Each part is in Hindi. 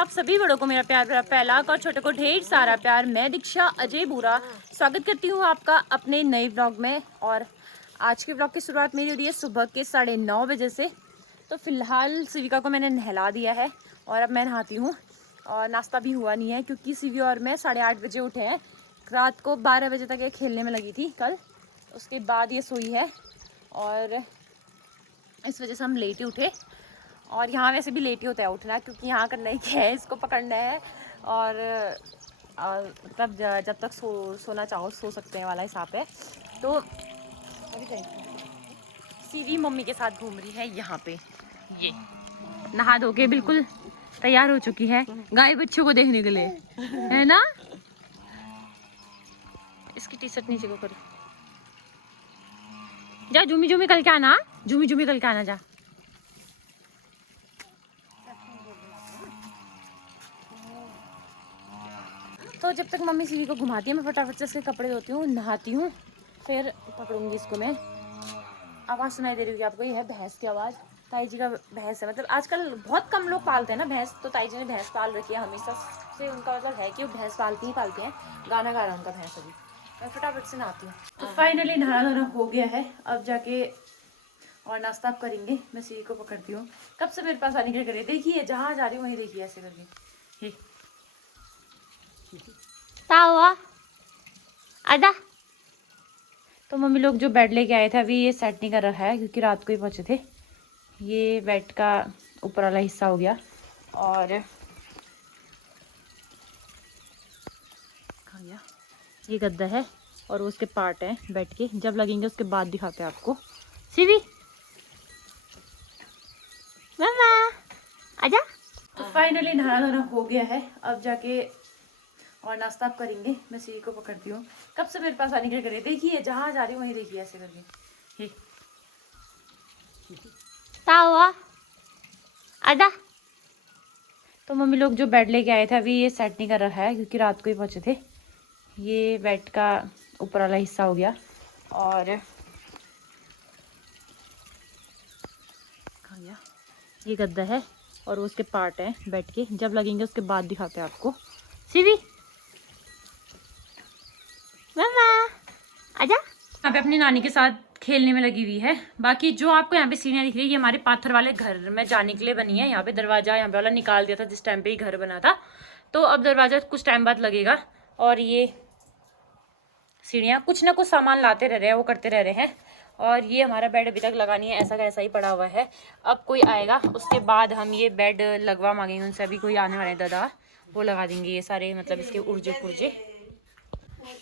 आप सभी बड़ों को मेरा प्यार भरा फैलाक और छोटे को ढेर सारा प्यार। मैं दीक्षा अजय बूरा स्वागत करती हूँ आपका अपने नए व्लॉग में। और आज के व्लॉग की शुरुआत मेरी हो रही है सुबह के 9:30 बजे से। तो फिलहाल सिविका को मैंने नहला दिया है और अब मैं नहाती हूँ। और नाश्ता भी हुआ नहीं है क्योंकि सिवी और मैं 8:30 बजे उठे हैं। रात को 12 बजे तक ये खेलने में लगी थी कल, उसके बाद ये सोई है और इस वजह से हम लेट ही उठे। और यहाँ वैसे भी लेट ही होता है उठना क्योंकि यहाँ करना ही क्या है, इसको पकड़ना है और मतलब जब तक सोना चाहो सो सकते हैं वाला हिसाब है। तो अभी सीवी मम्मी के साथ घूम रही है यहाँ पे। ये नहा धो के बिल्कुल तैयार हो चुकी है गाय बच्चों को देखने के लिए, है ना। इसकी टी शर्ट नीचे को करो। जा झूमी झूमी कल के आना, झूमी झूमी कल के आना जा। तो जब तक मम्मी सीवी को घुमाती है मैं फटाफट से इसके कपड़े धोती हूँ, नहाती हूँ, फिर पकड़ूंगी इसको मैं। आवाज़ सुनाई दे रही होगी आपको, ये है भैंस की आवाज़। ताई जी का भैंस है, मतलब आजकल बहुत कम लोग पालते हैं ना भैंस, तो ताई जी ने भैंस पाल रखी है हमेशा से। उनका मतलब है कि वो भैंस पालती हैं। गाना गा रहा है उनका भैंस। अभी मैं फटाफट से नहाती हूँ। तो फाइनली नहाना धोना हो गया है, अब जाके और नाश्ता आप करेंगे। मैं सीवी को पकड़ती हूँ, कब से मेरे पास आने के करे। देखिए जहाँ जा रही हूँ वहीं देखिए ऐसे करके। हुआ आजा। तो मम्मी लोग जो बेड लेके आए थे अभी ये सेट नहीं कर रखा है क्योंकि रात को ही पहुंचे थे। ये बेड का ऊपर वाला हिस्सा हो गया और कहाँ गया, ये गद्दा है और उसके पार्ट हैं बेड के। जब लगेंगे उसके बाद दिखाते हैं आपको। सीवी मामा आजा। तो फाइनली नहाना धोना हो गया है, अब जाके और नाश्ता आप करेंगे। मैं सीवी को पकड़ती हूँ, कब से मेरे पास आने के करे। देखिए जहाँ जा रही हूँ वहीं देखिए ऐसे करके। हुआ आजा। तो मम्मी लोग जो बेड लेके आए थे अभी ये सेट नहीं कर रखा है क्योंकि रात को ही पहुंचे थे। ये बेड का ऊपर वाला हिस्सा हो गया और कहाँ गया, ये गद्दा है और उसके पार्ट हैं बेड के। जब लगेंगे उसके बाद दिखाते हैं आपको। सीवी मामा आजा। यहाँ पे अपनी नानी के साथ खेलने में लगी हुई है। बाकी जो आपको यहाँ पे सीढ़ियाँ दिख रही है ये हमारे पाथर वाले घर में जाने के लिए बनी है। यहाँ पे दरवाजा यहाँ पे वाला निकाल दिया था जिस टाइम पे ही घर बना था, तो अब दरवाजा कुछ टाइम बाद लगेगा। और ये सीढ़ियाँ कुछ ना कुछ सामान लाते रह रहे हैं, वो करते रह रहे हैं। और ये हमारा बेड अभी तक लगा नहीं है, ऐसा का ऐसा ही पड़ा हुआ है। अब कोई आएगा उसके बाद हम ये बेड लगवा मांगेंगे उनसे। अभी कोई आने वाले दादा, वो लगा देंगे ये सारे मतलब इसके उर्जे पुर्जे।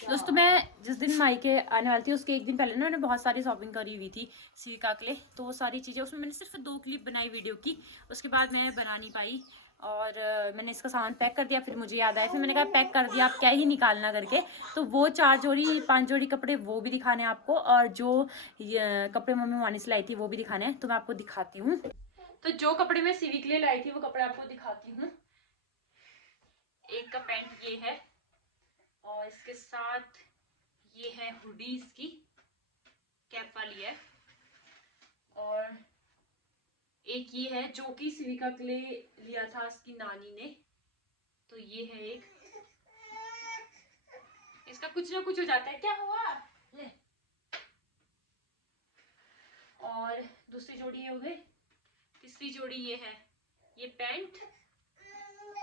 दोस्तों मैं जिस दिन मायके आने वाली थी उसके एक दिन पहले ना मैंने बहुत सारी शॉपिंग करी हुई थी सिविका के लिए। तो वो सारी चीज़ें उसमें मैंने सिर्फ 2 क्लिप बनाई वीडियो की, उसके बाद मैं बना नहीं पाई। और मैंने इसका सामान पैक कर दिया। फिर मुझे याद आया, फिर मैंने कहा पैक कर दिया आप क्या ही निकालना करके। तो वो 4 जोड़ी 5 जोड़ी कपड़े वो भी दिखाने हैं आपको, और जो कपड़े मम्मी वानी से लाई थी वो भी दिखाने हैं। तो मैं आपको दिखाती हूँ। तो जो कपड़े मैं सिवी के लिए लाई थी वो कपड़े आपको दिखाती हूँ। एक का पैंट ये है और इसके साथ ये है हुडी, इसकी कैप वाली है। और एक ये है जो कि सिविका के लिए लिया था इसकी नानी ने। तो ये है एक, इसका कुछ ना कुछ हो जाता है। क्या हुआ ले। और दूसरी जोड़ी ये हो गई। तीसरी जोड़ी ये है, ये पैंट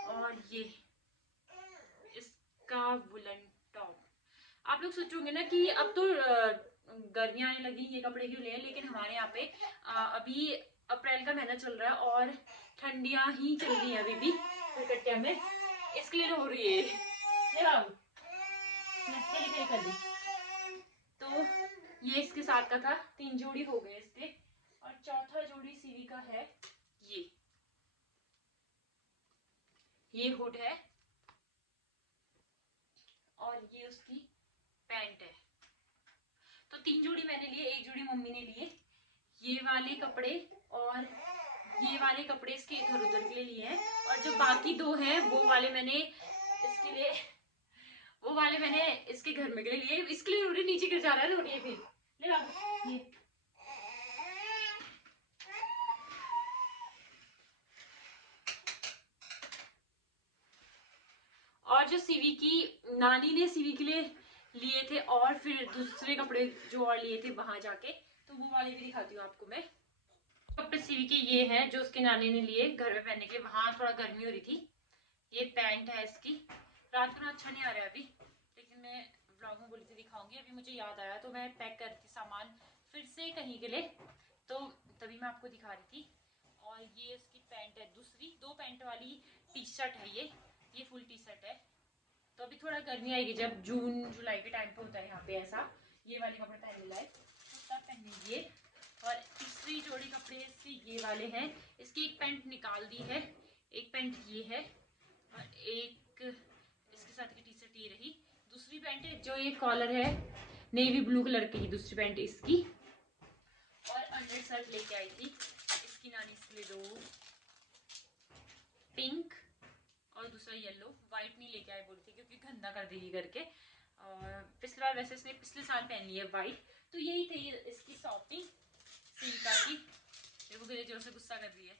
और ये इसका वुलन टॉप। आप लोग सोचोगे ना कि अब तो गर्मियां आने लगी, ये कपड़े क्यों ले, लेकिन हमारे यहाँ पे अभी अप्रैल का महीना चल रहा है और ठंडियां ही चल रही है अभी भी कलकत्ता में, इसके लिए हो रही है। ले बाबू कर दी। तो ये इसके साथ का था, 3 जोड़ी हो गए इसके। और चौथा जोड़ी सीवी का है ये हुड है और ये उसकी पैंट है। तो 3 जोड़ी मैंने लिए, 1 जोड़ी मम्मी ने लिए। ये वाले कपड़े और ये वाले कपड़े इसके इधर उधर के लिए लिए हैं। और जो बाकी 2 हैं वो वाले मैंने इसके लिए, वो वाले मैंने इसके घर में के लिए लिए। इसके लिए रोटी नीचे गिर जा रहा है। रोटी फिर ले बाबू ये। जो सीवी की नानी ने सीवी के लिए लिए थे और फिर दूसरे कपड़े जो और लिए थे वहां जाके, तो वो वाले भी दिखाती हूँ आपको मैं। कपड़े सीवी के ये हैं जो उसकी नानी ने लिए घर में पहनने के लिए, वहां थोड़ा गर्मी हो रही थी। ये पैंट है इसकी। रात को ना अच्छा नहीं आ रहा है अभी, लेकिन मैं व्लॉग में बोली थी दिखाऊंगी। अभी मुझे याद आया तो मैं पैक कर रही थी सामान फिर से कहीं के लिए, तो तभी मैं आपको दिखा रही थी। और ये इसकी पैंट है दूसरी, 2 पैंट वाली टी शर्ट है ये फुल टी शर्ट है। तो अभी थोड़ा गर्मी आएगी जब जून जुलाई के टाइम पे होता है यहाँ पे ऐसा, ये वाले कपड़े पहनने लायक, तो तब पहनेंगे। और तीसरी जोड़ी कपड़े इसके ये वाले हैं। इसकी एक पैंट निकाल दी है, एक पैंट ये है और एक इसके साथ की टी शर्ट ये रही। दूसरी पैंट है जो ये कॉलर है नेवी ब्लू कलर की, दूसरी पैंट इसकी। और अंडर शर्ट लेके आई थी इसकी नानी इसके लिए 2, पिंक और दूसरा येलो। वाइट नहीं लेके आई बोली थी क्योंकि गंदा कर देगी करके। और पिछले बार वैसे इसने पिछले साल पहनी है वाइट। तो यही थी इसकी शॉपिंग सीका की। देखो मेरे जोर से गुस्सा कर रही है।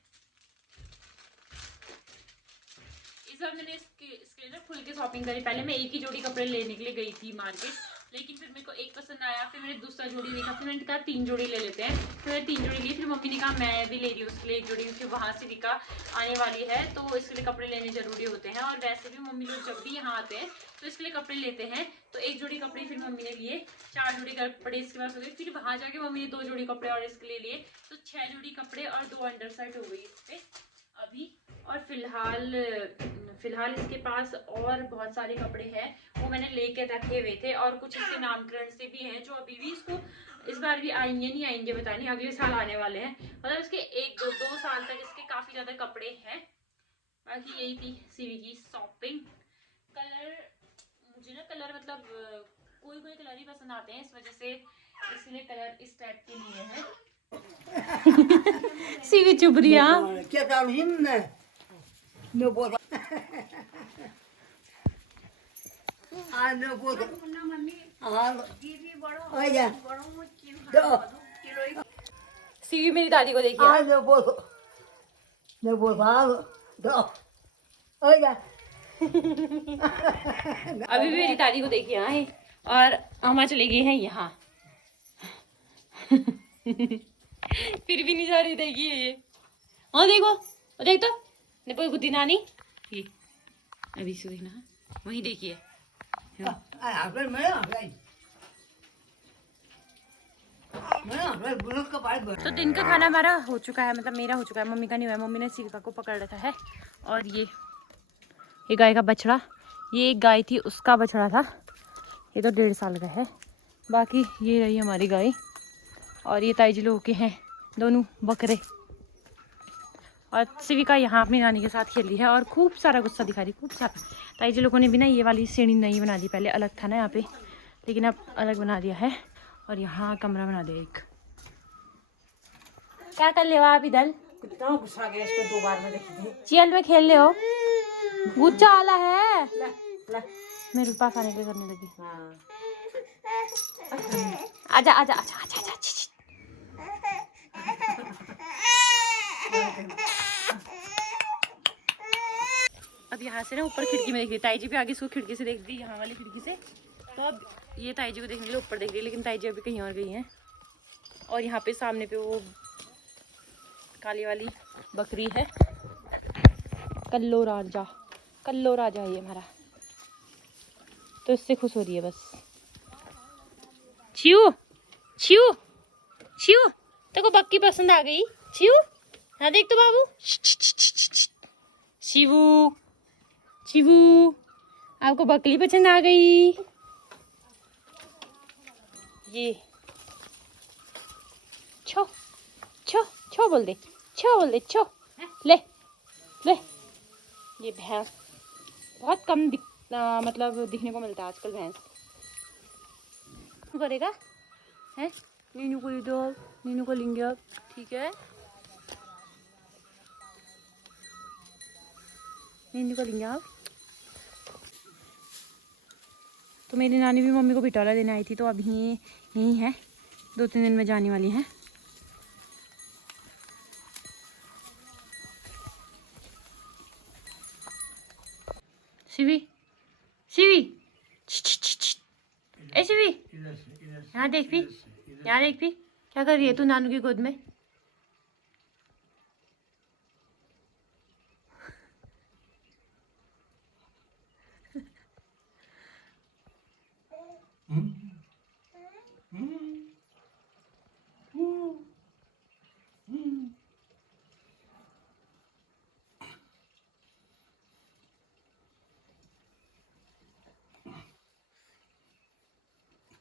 इस बार मैंने इसके लिए ना खुल के शॉपिंग करी। पहले मैं एक ही जोड़ी कपड़े लेने के लिए गई थी मार्केट, लेकिन फिर मेरे को एक पसंद आया, फिर मैंने दूसरा जोड़ी देखा, फिर मैंने कहा 3 जोड़ी ले लेते हैं। फिर मैंने 3 जोड़ी ली। फिर मम्मी ने कहा मैं भी ले रही हूँ उसके लिए 1 जोड़ी, क्योंकि वहाँ से रिका आने वाली है तो इसके लिए कपड़े लेने जरूरी होते हैं। और वैसे भी मम्मी लोग जब भी यहाँ आते हैं तो इसके लिए कपड़े लेते हैं। तो 1 जोड़ी कपड़े फिर मम्मी ने लिए, 4 जोड़ी कपड़े इसके पास हो गए। फिर वहाँ जाके मम्मी ने 2 जोड़ी कपड़े और इसके लिए लिए, तो 6 जोड़ी कपड़े और 2 अंडर शर्ट हो गई इस पे अभी। और फिलहाल इसके पास और बहुत सारे कपड़े हैं, वो मैंने लेके रखे हुए थे। और कुछ इसके नामकरण से भी हैं जो अभी भी इसको इस बार भी आएंगे नहीं आएंगे पता नहीं, अगले साल आने वाले हैं। मतलब इसके 1-2 साल तक इसके काफी ज्यादा कपड़े हैं। बाकी यही थी सीवी की शॉपिंग। कलर मुझे ना कलर मतलब कोई कोई कलर ही पसंद आते हैं, इस वजह से इसलिए कलर इस टाइप के लिए है। सीवी चुप रही है। क्या सीवी मेरी दादी को देखिए। अभी भी मेरी दादी को देखिए आए और अम्मा चले गए हैं यहाँ। फिर भी नहीं जा रही देखिए ये। हाँ देखो देख तो देखो बुद्धि नानी ये अभी से देखना वही देखिए। तो दिन का खाना हमारा हो चुका है, मतलब मेरा हो चुका है, मम्मी का नहीं हुआ है। मम्मी ने सिल्का को पकड़ रखा है। और ये गाय का बछड़ा, ये एक गाय थी उसका बछड़ा था, ये तो 1.5 साल का है। बाकी ये रही हमारी गाय। और ये ताई जी लोगों के हैं दोनों बकरे। और सिविका यहाँ अपनी नानी के साथ खेल रही है और खूब सारा गुस्सा दिखा रही, खूब सारा। ताई जी लोगों ने भी ना ये वाली सीढ़ी नहीं बना दी, पहले अलग था ना यहाँ पे, लेकिन अब अलग बना दिया है। और यहाँ कमरा बना दिया एक। क्या कर ले आप इधर? कितना गुस्सा गया इसको 2 बार में देखी थी। चल में खेल ले हो, गुच्चा वाला है। ले, ले। मेरे पास आने के लिए करने लगी। हाँ। आजा आजा आजा आजा आजा। अब यहाँ से ना ऊपर खिड़की में देख रही, ताई जी भी आगे इसको खिड़की से देख रही, यहाँ वाली खिड़की से। तो अब ये ताई जी को देखने के लिए ऊपर देख रही है, लेकिन ताई जी अभी कहीं और गई हैं। और यहाँ पे सामने पे वो काली वाली बकरी है, कल्लो राजा है ये हमारा, तो इससे खुश हो रही है बस। छियू छियू छियू तेरे को बक्की पसंद आ गई? छियू हाँ देख तो बाबू, शिवू शिवू आपको बकरी पसंद आ गई? ये छो छो छो बोल दे, छो बोल दे, छो। ले ले ये भैंस बहुत कम मतलब दिखने को मिलता है आजकल भैंस। करेगा है नीनू को दो, नीनू को लेंगे अब, ठीक है नीनू को लेंगे आप। तो मेरी नानी भी मम्मी को बिटौला देने आई थी, तो अभी यहीं है, 2-3 दिन में जाने वाली है। शिवी सीवी, ए सीवी, यहाँ देख भी, यहाँ देख भी, क्या कर रही है तू नानू की गोद में?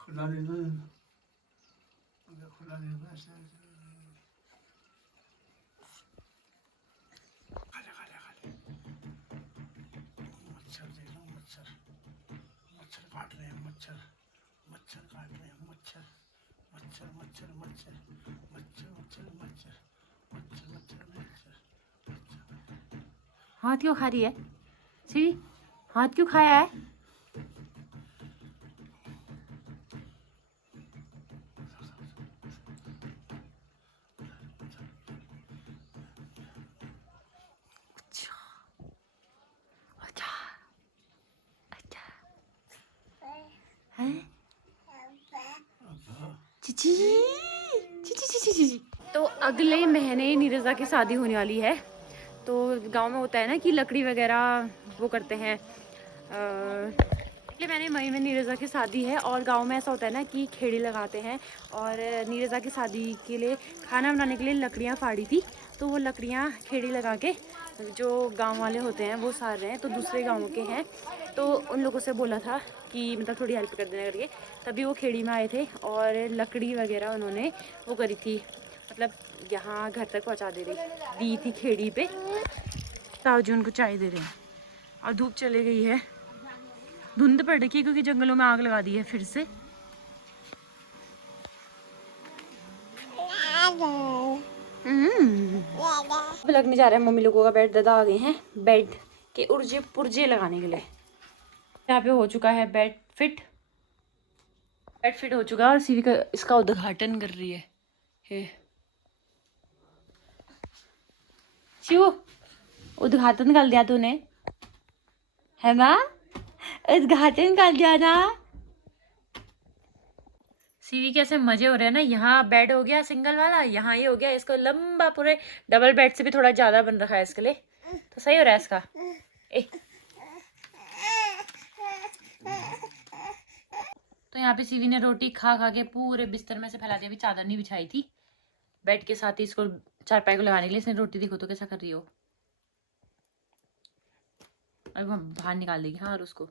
खुला दे दो, खुला दे दो ऐसे। खा ले खा ले खा ले। मच्छर देख लो, मच्छर मच्छर काट रहे हैं, मच्छर मच्छर काट रहे हैं, मच्छर मच्छर मच्छर मच्छर मच्छर मच्छर मच्छर मच्छर मच्छर मच्छर। हाथ क्यों खा रही है सीवी? हाथ क्यों खाया है? चीची चीची चीची चीची। तो अगले महीने नीरजा की शादी होने वाली है। तो गांव में होता है ना कि लकड़ी वगैरह वो करते हैं। अगले महीने मई में नीरजा की शादी है और गांव में ऐसा होता है ना कि खेड़ी लगाते हैं। और नीरजा की शादी के लिए खाना बनाने के लिए लकड़ियाँ फाड़ी थी, तो वो लकड़ियाँ खेड़ी लगा के जो गांव वाले होते हैं वो सार रहे हैं। तो दूसरे गाँव के हैं, तो उन लोगों से बोला था कि मतलब थोड़ी हेल्प कर देना करके, तभी वो खेड़ी में आए थे और लकड़ी वगैरह उन्होंने वो करी थी, मतलब यहाँ घर तक पहुँचा दी थी खेड़ी पे। ताऊ जी उनको चाय दे रहे हैं और धूप चली गई है, धुंध पड़ रखी है क्योंकि जंगलों में आग लगा दी है फिर से। अब लगने जा रहा है मम्मी लोगों का बेड। दादा आ गए हैं बेड के उर्जे पुर्जे लगाने के लिए। यहाँ पे हो चुका है बेड फिट हो चुका है और सीवी का इसका उद्घाटन कर रही है। शिव, उद्घाटन कर दिया तूने, है ना? उद्घाटन कर दिया ना। सीवी के ऐसे मजे हो रहे हैं ना। यहाँ बेड हो गया सिंगल वाला, यहाँ ये हो गया, इसको लंबा पूरे डबल बेड से भी थोड़ा ज्यादा बन रखा है इसके लिए, तो सही हो रहा है इसका। तो यहाँ पे सीवी ने रोटी खा खा के पूरे बिस्तर में से फैला दी। अभी चादर नहीं बिछाई थी, बेड के साथ ही इसको चारपाई को लगाने के लिए। इसने रोटी देखो तो कैसा कर रही हो। अब हम बाहर निकाल देंगे हाँ और उसको